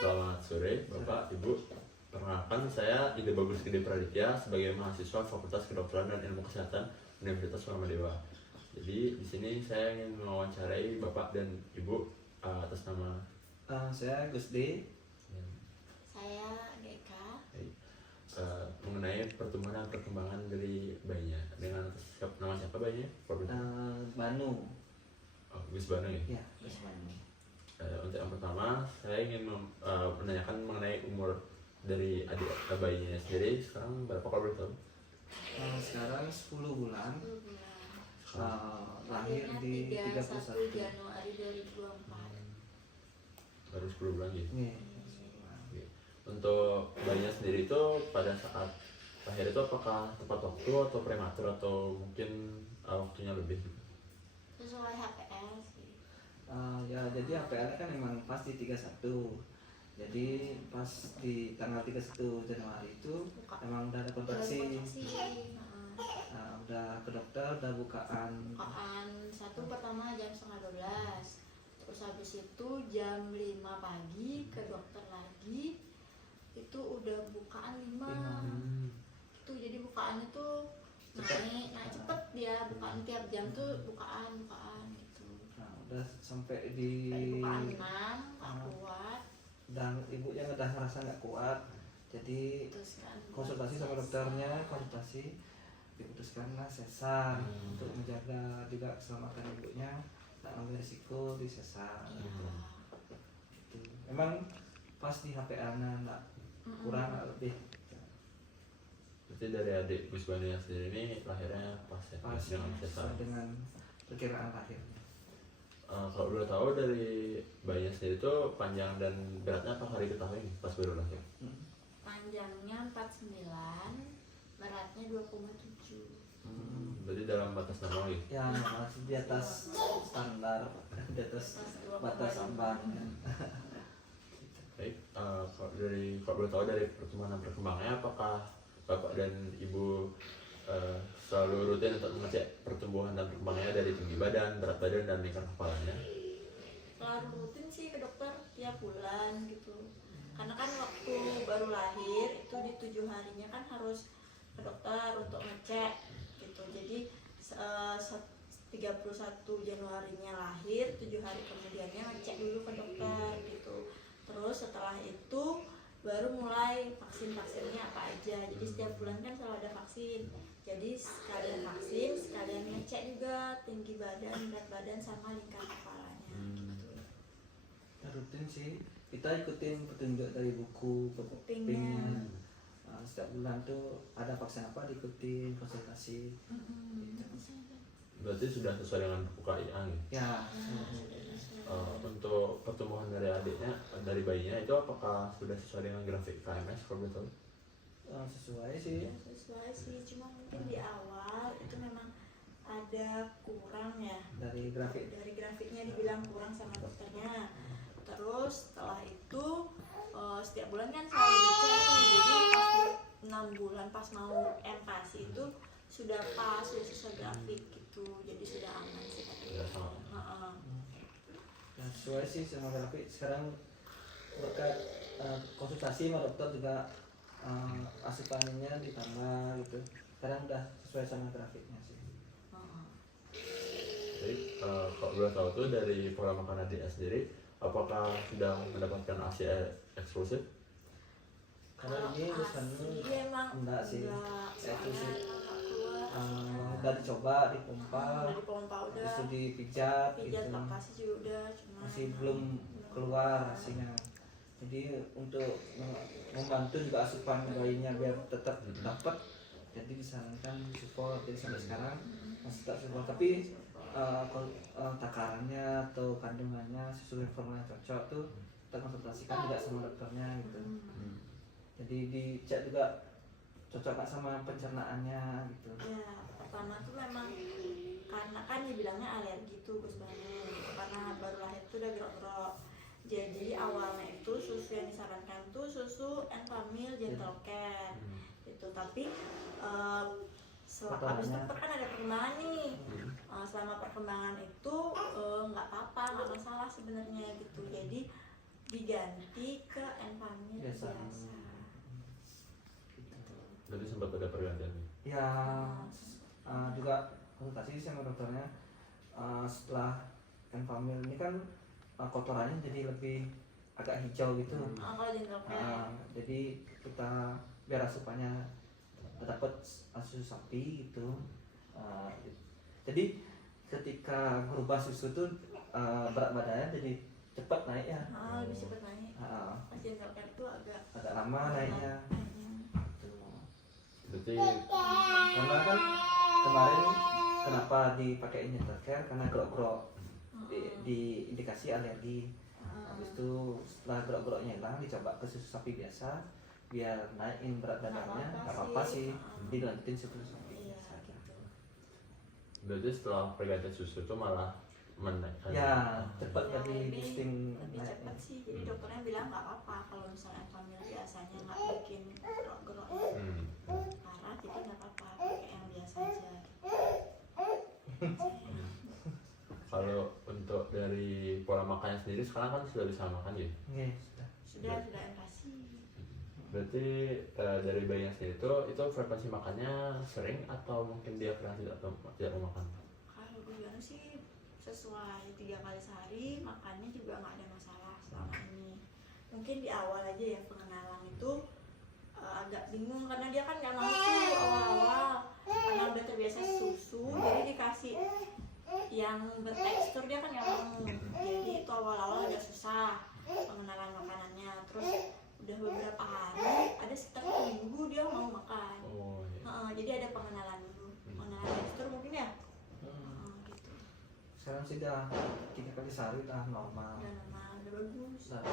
Selamat sore, Bapak, Ibu. Perkenalkan, saya Ide Bagus Gede Praditya sebagai mahasiswa Fakultas Kedokteran dan Ilmu Kesehatan Universitas Muhammadiyah. Jadi di sini saya ingin mewawancarai Bapak dan Ibu atas nama Saya Gus D. Saya Geka. Mengenai pertumbuhan dan perkembangan dari bayinya. Dengan nama siapa bayinya? Banu. Oh, Gus Banu ya? Ya, Gus Banu. Untuk yang pertama, saya ingin menanyakan mengenai umur dari adik bayinya sendiri. Sekarang berapa kalau boleh tahu? Sekarang 10 bulan. 10 bulan. Lahir di 31 Januari 2024. Baru 10 bulan gitu. Nih. Untuk bayinya sendiri itu pada saat lahir itu apakah tepat waktu atau prematur atau mungkin waktunya lebih gitu? Sesuai HPL sih. Ya, jadi HPL kan memang pas di 31. Jadi pas di tanggal 31 Januari itu emang udah ada kontraksi. Udah ke dokter, udah bukaan satu pertama jam setengah 12. Terus habis itu jam 5 pagi ke dokter lagi. Itu udah bukaan 5. Itu jadi bukaannya tuh naik cepet dia, bukaan tiap jam tuh bukaan gitu. Nah, udah sampai di bukaan 6 gak kuat. Dan ibunya udah ngerasa nggak kuat. Jadi konsultasi sama dokternya, diputuskanlah sesar untuk menjaga juga keselamatan ibunya, tak ambil risiko di sesar. Gitu. Memang pas di HPA-nya nggak kurang lebih. Berarti dari adik Gus Banu yang sendiri ini lahirnya pas ya? Pas dengan perkiraan lahirnya. Kalau boleh tahu dari bayinya sendiri itu panjang dan beratnya apa hari ketahui nih pas baru lahir? Panjangnya 49, beratnya 2,7. Berarti dalam batas normal gitu? Ya, masih di atas standar, di atas batas ambang. Baik, kalau boleh tahu dari perkembangan perkembangannya apakah Bapak dan Ibu selalu rutin untuk mengecek pertumbuhan dan perkembangannya dari tinggi badan, berat badan, dan lingkar kepalanya? Selalu rutin sih ke dokter tiap bulan gitu. Karena kan waktu baru lahir itu di 7 harinya kan harus ke dokter untuk ngecek gitu. Jadi 31 Januarinya lahir, 7 hari kemudiannya ngecek dulu ke dokter gitu. Terus setelah itu baru mulai vaksin-vaksinnya apa aja. Jadi setiap bulan kan selalu ada vaksin. Jadi sekalian vaksin, sekalian ngecek juga tinggi badan, berat badan, sama lingkar kepalanya. Gitu. Rutin sih. Kita ikutin petunjuk dari buku kupingnya. Setiap bulan tuh ada vaksin apa diikutin, konsultasi. Gitu. Berarti sudah sesuai dengan buku KIA gitu? Ya. Untuk pertumbuhan dari adiknya, dari bayinya itu apakah sudah sesuai dengan grafik KMS kalau betul? Sesuai sih. Ya, sesuai sih, cuma mungkin di awal itu memang ada kurang ya. Dari grafiknya dibilang kurang sama dokternya. Terus setelah itu setiap bulan kan selalu dicek nih. Jadi pas di 6 bulan pas mau MPASI itu sudah pas, sudah sesuai grafik gitu. Jadi sudah aman sih katanya. Sesuai sih sama grafik. Sekarang berkat konsultasi sama dokter juga asupannya ditambah gitu. Sekarang udah sesuai sama grafiknya sih. Baik, kalau boleh tahu tuh dari pola makan adiknya sendiri, apakah sudah mendapatkan ASI eksklusif? Karena ini bukan enggak sih eksklusif. Udah dicoba, dipompa, udah dipijat gitu. Vaksin juga udah, cuma masih belum keluar hasilnya. Jadi untuk membantu juga asupan bayinya biar tetap dapat, jadi disarankan support. Jadi sampai sekarang masih tak support, tapi takarannya atau kandungannya sesuai formula cocok tuh kita konsultasikan juga sama dokternya gitu. Jadi dicek juga cocok gak sama pencernaannya gitu. Ya, pertama tuh memang karena kan dibilangnya alergi tuh Gus Banu gitu. Karena baru lahir tuh udah gerok-gerok. Jadi awalnya itu susu yang disarankan tuh susu Enfamil Gentle Care gitu. Tapi habis itu kan ada perkembangan nih. Selama perkembangan itu nggak apa-apa, nggak masalah sebenarnya gitu. Jadi diganti ke sempat ada pergantian? Ya juga konsultasi sama dokternya. Setelah Enfamil ini kan kotorannya jadi lebih agak hijau gitu. Kalau jengkolnya Jadi kita biar asupannya dapat susu sapi gitu. Jadi ketika berubah susu tuh berat badannya jadi cepat naik ya. lebih cepat naik. Pas jengkolnya itu agak lama naiknya. Berarti Karena kan kemarin kenapa dipakai Intercare karena grok-grok di indikasi alergi. Habis itu setelah grok-groknya hilang dicoba ke susu sapi biasa biar naikin berat badannya, nggak apa-apa sih, dilanjutin susu sapi biasa gitu. berarti setelah pergantian susu itu malah menaikkan. Ya cepat Ya, dari lebih boosting cepat naiknya. sih. Jadi dokternya bilang nggak apa-apa kalau misalnya Enfamil biasanya nggak bikin gerok-gerok parah, jadi nggak apa-apa pakai yang biasa aja. Kalau untuk dari pola makannya sendiri sekarang kan sudah bisa makan ya? Oke, sudah. Sudah kasih. Berarti dari bayinya sendiri itu frekuensi makannya sering atau mungkin dia pernah tidak mau makan? Kalau gue bilang sih sesuai 3 kali sehari, makannya juga nggak ada masalah selama ini. Mungkin di awal aja ya pengenalan itu agak bingung karena dia kan nggak mau tuh awal-awal karena udah terbiasa susu, jadi dikasih yang bertekstur dia kan nggak mau. Jadi itu awal-awal agak susah pengenalan makanannya. Terus udah beberapa hari, ada sekitar 1 minggu dia mau makan. Oh iya. Jadi ada pengenalan dulu, pengenalan tekstur mungkin ya. Gitu. Sekarang sih udah 3 kali sehari udah normal. Udah normal, udah bagus. Udah.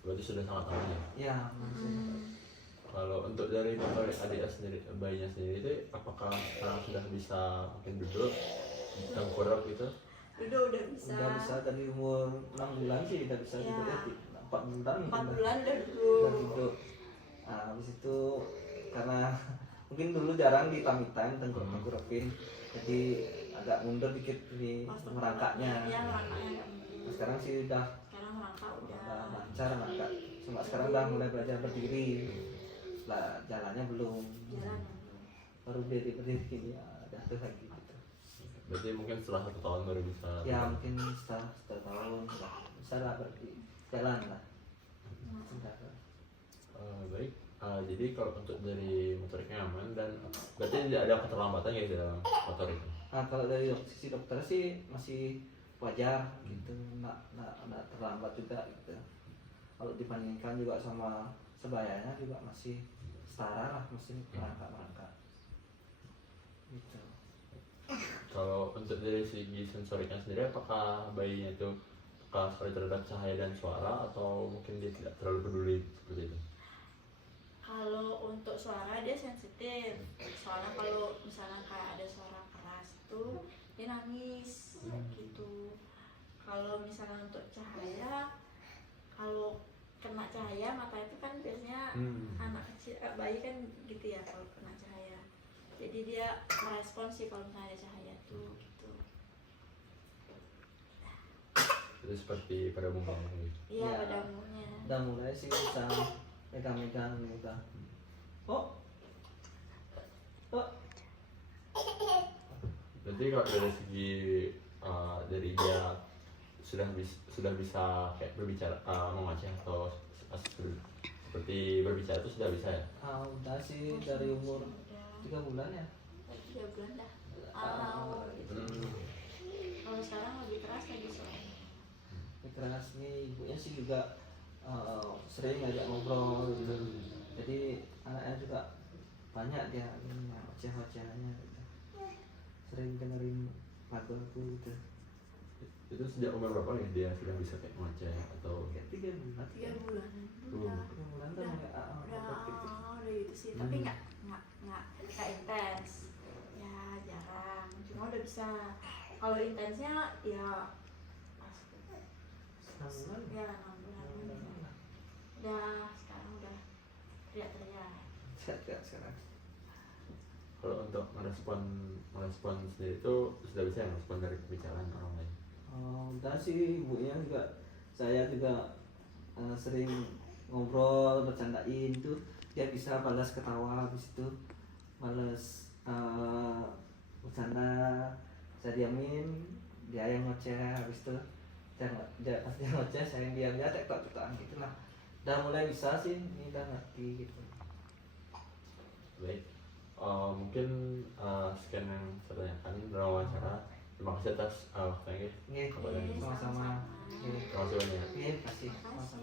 Berarti sudah sangat aman ya? Ya, masih. Kalau untuk dari dokter adik sendiri, bayinya sendiri itu apakah sekarang sudah bisa mungkin duduk, tengkurap gitu? Udah bisa. Udah bisa dari umur 6 bulan sih udah bisa Ya. duduk ya. 4 bulan 4 udah- bulan udah udah duduk. duduk. Nah, habis itu karena mungkin dulu jarang dipamitan tengkurap-tengkurapin, jadi agak mundur dikit di Pas merangkaknya. Iya, merangkaknya nggak mungkin. Nah, sekarang sih udah Sekarang merangkak udah. lancar merangkak. Cuma sekarang udah mulai belajar berdiri. Lah jalannya belum. Jalan. Baru berdiri ya udah tuh lagi gitu. Berarti mungkin setelah 1 tahun baru bisa. Ya mungkin setelah tahun udah bisa lah berdiri jalan lah. Sudah. Baik. Jadi kalau untuk dari motoriknya aman dan berarti tidak ada keterlambatan ya dalam motorik. Nah kalau dari sisi dokter sih masih wajar gitu, nggak terlambat juga gitu. Kalau dibandingkan juga sama sebayanya juga masih setara lah, masih merangkak gitu. Kalau untuk dari segi sensoriknya sendiri, apakah bayinya itu peka sekali terhadap cahaya dan suara atau mungkin dia tidak terlalu peduli seperti itu? Kalau untuk suara dia sensitif. Soalnya kalau misalnya kayak ada suara keras tuh dia nangis gitu. Kalau misalnya untuk cahaya, kalau kena cahaya mata itu kan biasanya anak kecil, bayi kan gitu ya kalau kena cahaya. Jadi dia merespon sih kalau misalnya ada cahaya tuh gitu. Itu seperti pada umumnya gitu. Iya, Ya. pada umumnya. Udah mulai sih bisa megang-megang udah. Oh. Berarti kalau dari segi dari dia sudah bisa kayak berbicara, mengoceh atau seperti berbicara itu sudah bisa ya? Udah sih dari umur Udah 3 bulan ya. 3 bulan dah. Gitu. Kalau sekarang lebih keras lagi soalnya. Keras nih ibunya sih juga sering ngajak ngobrol gitu. Jadi anaknya juga banyak dia oceh-ocehannya gitu. Sering dengerin lagu-lagu gitu. Itu sejak umur berapa ya dia sudah bisa kayak ngoceh atau? Kayak 3 bulan. 3 bulan. 3 bulan tuh mulai gitu. Udah gitu sih, tapi nggak intens. Ya jarang. Cuma udah bisa. Kalau intensnya ya pas 6 bulan. ya 6 bulan. Udah sekarang udah teriak-teriak. Sehat sekarang. Kalau untuk merespon sendiri itu sudah bisa ya merespon dari pembicaraan orang lain? Udah sih ibunya juga, saya juga sering ngobrol bercandain tuh dia bisa balas ketawa, habis itu balas bercanda, saya diamin, dia yang ngoceh, habis itu pas dia ngoceh saya yang diam, ya tektok-tektokan gitu lah. Udah mulai bisa sih, ini udah ngerti gitu. Baik, mungkin sekian yang saya tanyakan dalam wawancara. Terima kasih atas waktunya. Oke, Kepada sama-sama. Terima kasih banyak. Oke, kasih. Sama-sama.